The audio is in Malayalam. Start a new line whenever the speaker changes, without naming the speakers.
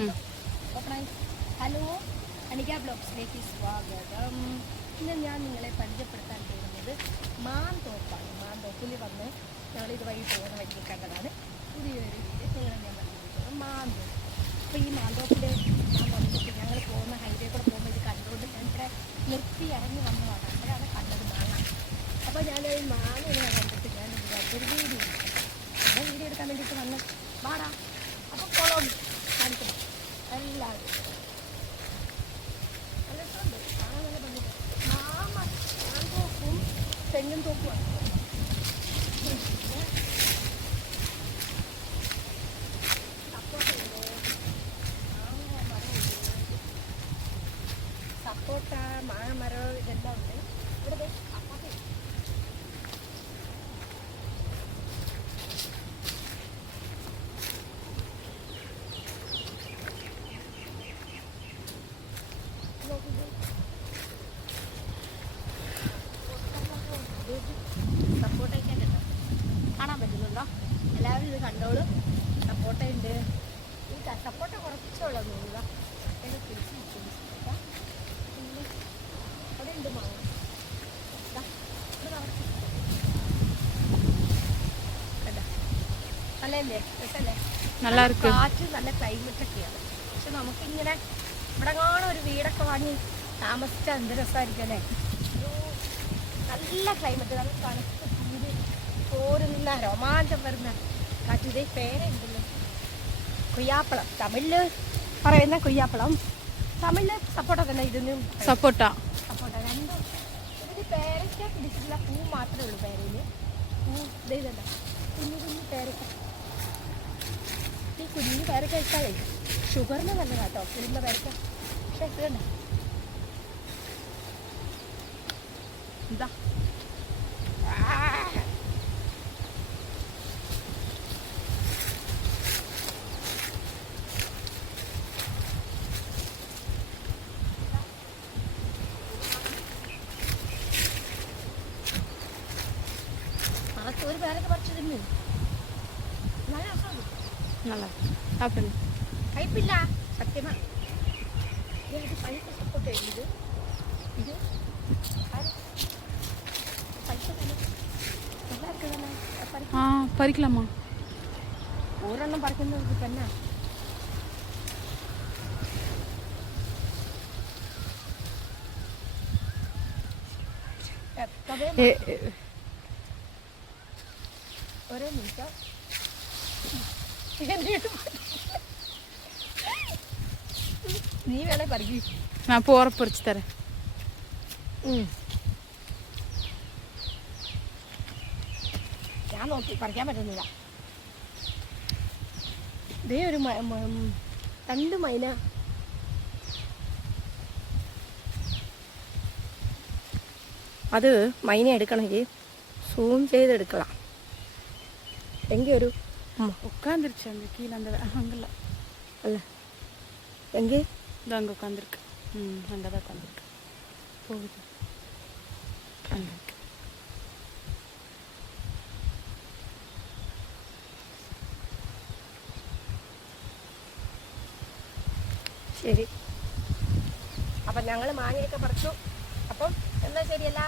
ഓപ്പണായി ഹലോ അനിക ബ്ലോഗ്സിലേക്ക് സ്വാഗതം. ഇന്ന് ഞാൻ നിങ്ങളെ പരിചയപ്പെടുത്താൻ പോകുന്നത് മാന്തോപ്പാണ്. മാന്തോപ്പിൽ വന്ന് ഞങ്ങൾ ഇതുവഴി പോകുന്ന വഴിക്ക് കണ്ടതാണ് പുതിയൊരു വീട് നിങ്ങളെ ഞാൻ പറഞ്ഞിരിക്കുന്നത് മാന്തോപ്പ്. അപ്പോൾ ഈ മാന്തോപ്പിൽ ഞാൻ വന്നിട്ട് ഞങ്ങൾ പോകുന്ന ഹൈവേ കൂടെ പോകുമ്പോൾ ഇത് കണ്ടുകൊണ്ട് ഞാൻ ഇവിടെ നിർത്തി ഇറങ്ങി വന്നതാണ്. അപ്പോഴാണ് കണ്ടത് മാങ്ങ. അപ്പോൾ ഞാൻ മാങ്ങ കണ്ടിട്ട് ഞാൻ അപ്പോൾ വീഡിയോ എടുക്കാൻ വേണ്ടിയിട്ട് വന്ന് വാടാ അപ്പോൾ കുളം കാണിക്കണം എല്ലാവരും നല്ല രസമുണ്ട് കാണാൻ നല്ല ഭംഗിയുണ്ട് മാമ മാന്തോപ്പും തെങ്ങും തോപ്പുമാണ് പിന്നെ സപ്പോർട്ടുണ്ട് മാങ്ങ മരമുണ്ട് സപ്പോട്ട മാങ്ങ മരം ഇതെല്ലാം ഉണ്ട് ഇവിടെ ദേ അപ്പുറത്ത് സപ്പോർട്ട കേട്ടോ കാണാൻ പറ്റുന്നുണ്ടോ ഇതോട് സപ്പോട്ട ഉണ്ട്. ഈ സപ്പോട്ട കുറച്ചോളം നോക്കുക സപ്പോട്ടയെ പിടിച്ച് നിൽക്കുന്നു. പിന്നെ അവിടെ ഉണ്ട് മാങ്ങ. നല്ലല്ലേ രസല്ലേ?
നല്ല
കാറ്റ് നല്ല ക്ലൈമറ്റ് ഒക്കെയാണ്. പക്ഷെ നമുക്കിങ്ങനെ ഇവിടെ കാണാൻ ഒരു വീടൊക്കെ വാങ്ങി താമസിച്ചാൽ എന്ത് രസമായിരിക്കും അല്ലേ? നല്ല ക്ലൈമറ്റ് നല്ല തണുപ്പ് ചൂട് തോരുന്ന രോമാഞ്ചം വരുന്ന മറ്റേ പേരുണ്ടല്ലോ. കൊയ്യാപ്പളം. തമിഴിൽ പറയുന്ന കൊയ്യാപ്പളം. തമിഴിൽ സപ്പോട്ട തന്നെ ഇതിനും?
സപ്പോട്ട
സപ്പോട്ട രണ്ടും ഇതിന് പേരയ്ക്ക പിടിച്ചിട്ടുള്ള പൂ മാത്രമേ ഉള്ളൂ പേരയിൽ. പൂ ഇതല്ല കുഞ്ഞു കുഞ്ഞു പേരയ്ക്ക ഈ കുഞ്ഞു പേരയ്ക്ക കഴിച്ചാലേ ഷുഗറിന് നല്ലതാണ് കേട്ടോ. കുഞ്ഞുള്ള പേരയ്ക്ക പക്ഷേ ഇതാ. ஒரு வேலைக்கு பறிச்சு தின்னு நல்லா சொல்லு
நல்லா சாப்பிடுங்க
கைப்பில்லா சத்தியமா எனக்கு பழுப்பு சப்போட்டை இது இது
ஆ பறிக்கலாமா
ஒரு அண்ணன் பறிக்கிறது
இருக்கு பெண்ணா
ഒരേ നിമിഷം. നീ വേണേ പറയൂ
ഞാൻ പോറ പൊറിച്ച് തരാം.
ഞാൻ നോക്കി പറിക്കാൻ പറ്റുന്നില്ല. ഇതേ ഒരു രണ്ട് മൈന. അത് മൈന എടുക്കണമെങ്കിൽ സൂം ചെയ്തെടുക്കണം. എങ്കിൽ ഒരു ഉം,
உட்காந்துருச்சு அந்த கீழே அந்த அங்கல்ல
അല്ല എങ്കിൽ
இது அங்கே உட்காந்துருக்கு ம் அங்கே தான் உட்காந்துருக்கு போகுது அங்கே இருக்கு
ശരി അപ്പം ഞങ്ങൾ മാങ്ങയൊക്കെ പറിച്ചു അപ്പം എന്താ ശരിയല്ല